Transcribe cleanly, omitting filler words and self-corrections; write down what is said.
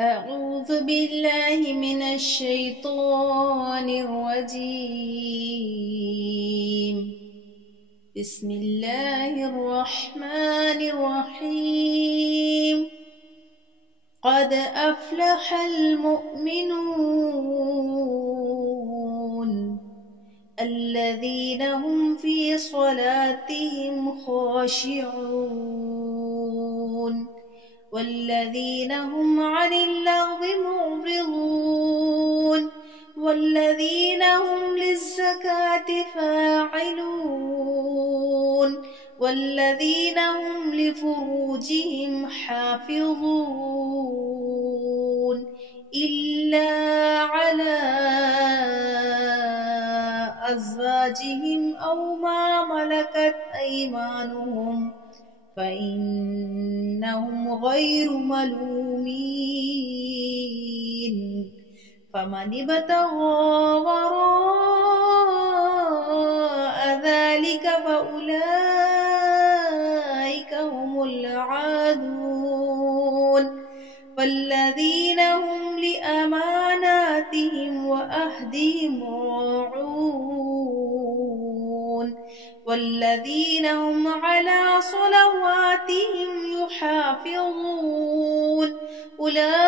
أعوذ بالله من الشيطان الرجيم. بسم الله الرحمن الرحيم. قد أفلح المؤمنون الذين هم في صلاتهم خاشعون والذين هم عن اللغو معرضون والذين هم للزكاة فاعلون والذين هم لفروجهم حافظون إلا على أزواجهم أو ما ملكت أيمانهم فإنهم غير ملومين. فمن ابتغى وراء ذلك فأولئك هم العادون والذين هم لأماناتهم وعهدهم راعون والذين هم على صلواتهم يحافظون. أولئك